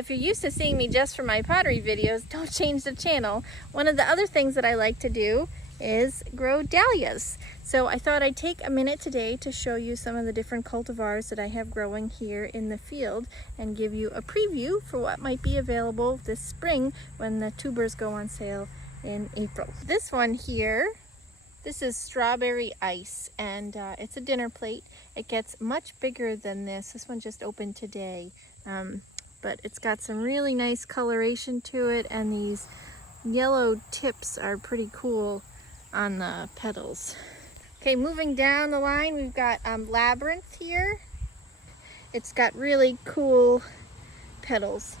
If you're used to seeing me just for my pottery videos, don't change the channel. One of the other things that I like to do is grow dahlias. So I thought I'd take a minute today to show you some of the different cultivars that I have growing here in the field and give you a preview for what might be available this spring when the tubers go on sale in April. This one here, this is strawberry ice, and it's a dinner plate. It gets much bigger than this. This one just opened today, but it's got some really nice coloration to it, and these yellow tips are pretty cool on the petals. Okay, moving down the line, we've got Labyrinth here. It's got really cool petals.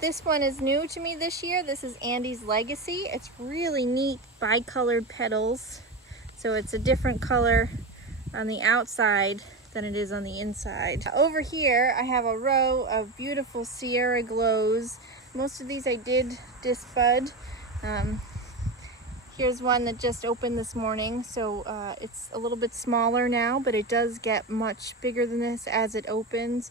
This one is new to me this year. This is Andy's Legacy. It's really neat bicolored petals. So it's a different color on the outside than it is on the inside. Over here, I have a row of beautiful Sierra Glows. Most of these I did disbud. Here's one that just opened this morning. So it's a little bit smaller now, but it does get much bigger than this as it opens.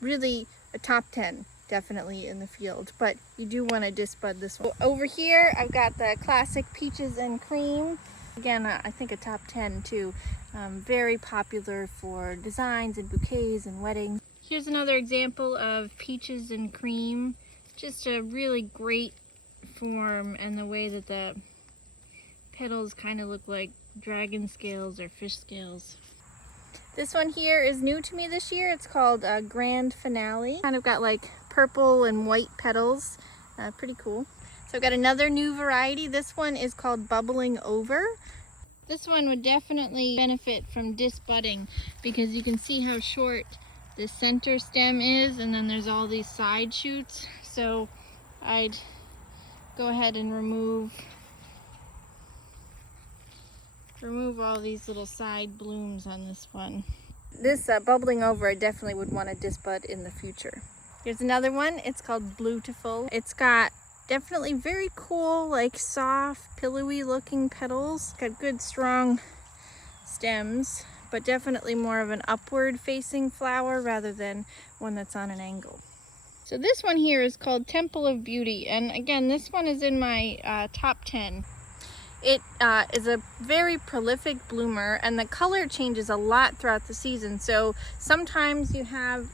Really a top 10. Definitely in the field, but you do want to disbud this one. Over here, I've got the classic Peaches and Cream. Again, I think a top 10 too. Very popular for designs and bouquets and weddings. Here's another example of Peaches and Cream. Just a really great form, and the way that the petals kind of look like dragon scales or fish scales. This one here is new to me this year. It's called Grand Finale. Kind of got like purple and white petals. Pretty cool. So I've got another new variety. This one is called Bubbling Over. This one would definitely benefit from disbudding because you can see how short the center stem is, and then there's all these side shoots. So I'd go ahead and remove all these little side blooms on this one. This Bubbling Over, I definitely would want to disbud in the future. Here's another one. It's called Beautiful. It's got definitely very cool, like soft, pillowy looking petals. It's got good, strong stems, but definitely more of an upward facing flower rather than one that's on an angle. So this one here is called Temple of Beauty. And again, this one is in my top 10. It is a very prolific bloomer, and the color changes a lot throughout the season. So sometimes you have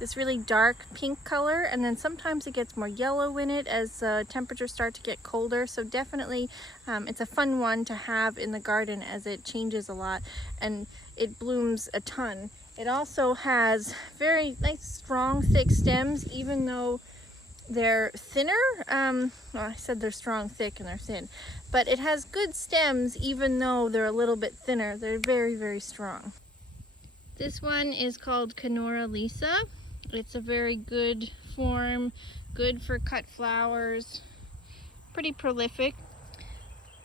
this really dark pink color, and then sometimes it gets more yellow in it as temperatures start to get colder. So definitely it's a fun one to have in the garden as it changes a lot and it blooms a ton. It also has very nice, strong, thick stems, even though they're thinner. Well, I said they're strong, thick, and they're thin, but it has good stems even though they're a little bit thinner. They're very, very strong. This one is called Canora Lisa. It's a very good form, good for cut flowers, pretty prolific.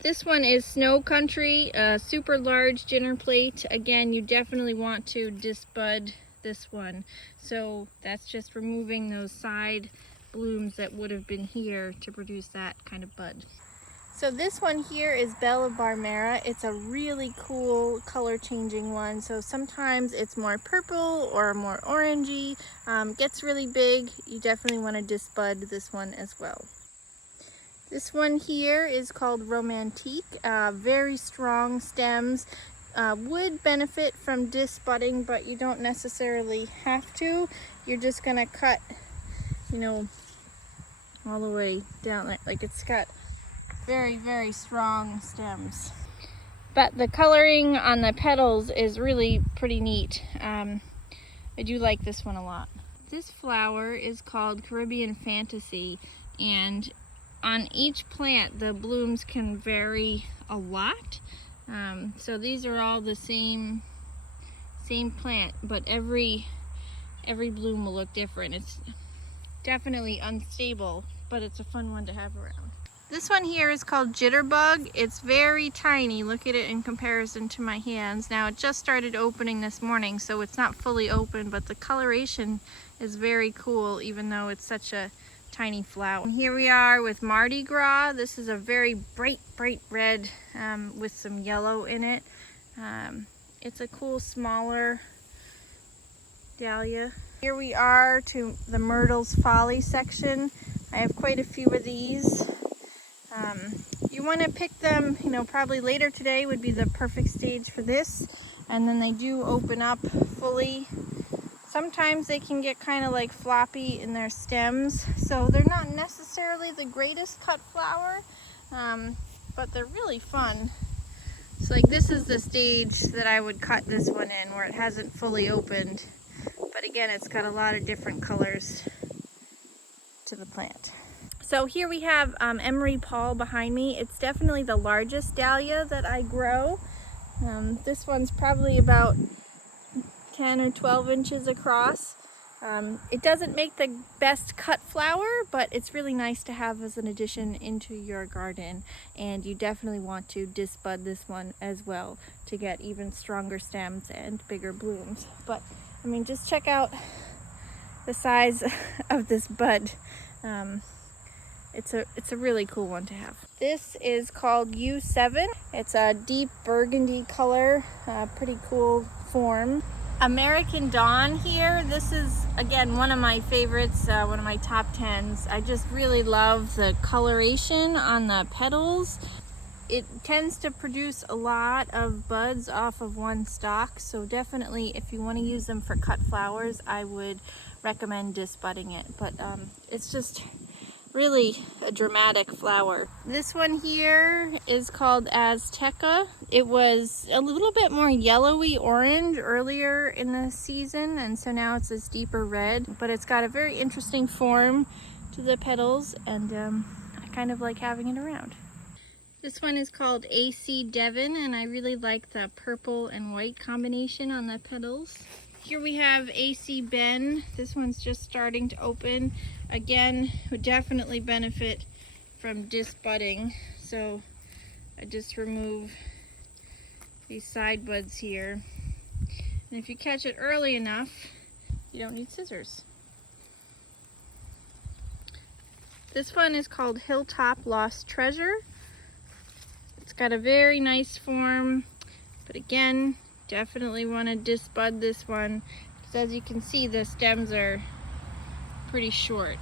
This one is Snow Country, a super large dinner plate. Again, you definitely want to disbud this one. So that's just removing those side blooms that would have been here to produce that kind of bud. So this one here is Belle of Barmera. It's a really cool color changing one. So sometimes it's more purple or more orangey. Gets really big. You definitely want to disbud this one as well. This one here is called Romantique. Very strong stems. Would benefit from disbudding, but you don't necessarily have to. You're just gonna cut, you know, all the way down. Like it's got very, very strong stems. But the coloring on the petals is really pretty neat. I do like this one a lot. This flower is called Caribbean Fantasy, and on each plant the blooms can vary a lot. So these are all the same plant, but every bloom will look different. It's definitely unstable, but it's a fun one to have around. This one here is called Jitterbug. It's very tiny. Look at it in comparison to my hands. Now it just started opening this morning, so it's not fully open, but the coloration is very cool even though it's such a tiny flower. And here we are with Mardi Gras. This is a very bright red with some yellow in it. It's a cool smaller dahlia. Here we are to the Myrtle's Folly section. I have quite a few of these. You want to pick them, you know, probably later today would be the perfect stage for this. And then they do open up fully. Sometimes they can get kind of like floppy in their stems, so they're not necessarily the greatest cut flower, but they're really fun. So like this is the stage that I would cut this one in, where it hasn't fully opened. But again, it's got a lot of different colors to the plant. So here we have Emery Paul behind me. It's definitely the largest dahlia that I grow. This one's probably about 10 or 12 inches across. It doesn't make the best cut flower, but it's really nice to have as an addition into your garden. And you definitely want to disbud this one as well to get even stronger stems and bigger blooms. But I mean, just check out the size of this bud. It's a really cool one to have. This is called U7. It's a deep burgundy color, pretty cool form. American Dawn here. This is, again, one of my favorites, one of my top 10s. I just really love the coloration on the petals. It tends to produce a lot of buds off of one stalk, so definitely if you want to use them for cut flowers, I would recommend disbudding it. But it's just really a dramatic flower. This one here is called Azteca. It was a little bit more yellowy orange earlier in the season, and so now it's this deeper red, but it's got a very interesting form to the petals, and I kind of like having it around. This one is called AC Devon, and I really like the purple and white combination on the petals. Here we have AC Ben. This one's just starting to open. Again, would definitely benefit from disbudding. So I just remove these side buds here. And if you catch it early enough, you don't need scissors. This one is called Hilltop Lost Treasure. It's got a very nice form, but again, definitely want to disbud this one, because as you can see, the stems are pretty short.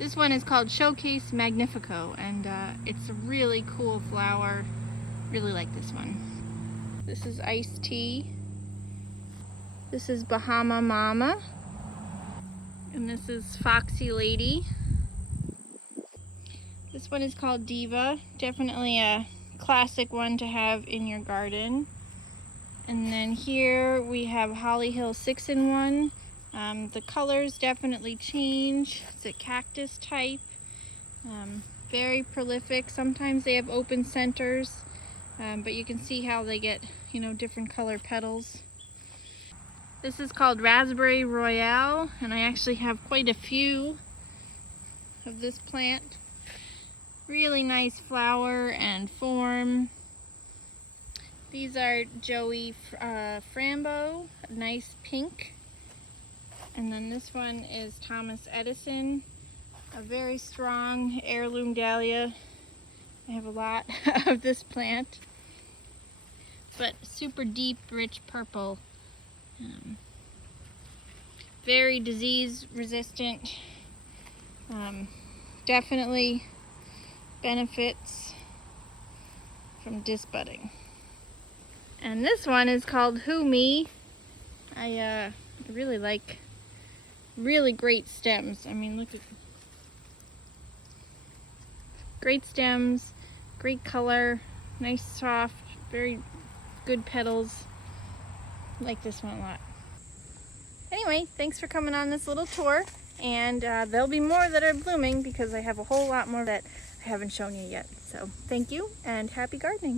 This one is called Showcase Magnifico, and it's a really cool flower. Really like this one. This is Iced Tea. This is Bahama Mama. And this is Foxy Lady. This one is called Diva. Definitely a classic one to have in your garden. And then here we have Holly Hill 6-in-1. The colors definitely change. It's a cactus type. Very prolific. Sometimes they have open centers, but you can see how they get, you know, different color petals. This is called Raspberry Royale, and I actually have quite a few of this plant. Really nice flower and form. These are Joey Frambo, nice pink. And then this one is Thomas Edison, a very strong heirloom dahlia. I have a lot of this plant, but super deep, rich purple. Very disease resistant. Definitely benefits from disbudding. And this one is called Who Me. I really like really great stems. I mean, look at great stems, great color, nice soft, very good petals. I like this one a lot. Anyway, thanks for coming on this little tour, and there'll be more that are blooming because I have a whole lot more that I haven't shown you yet. So thank you and happy gardening.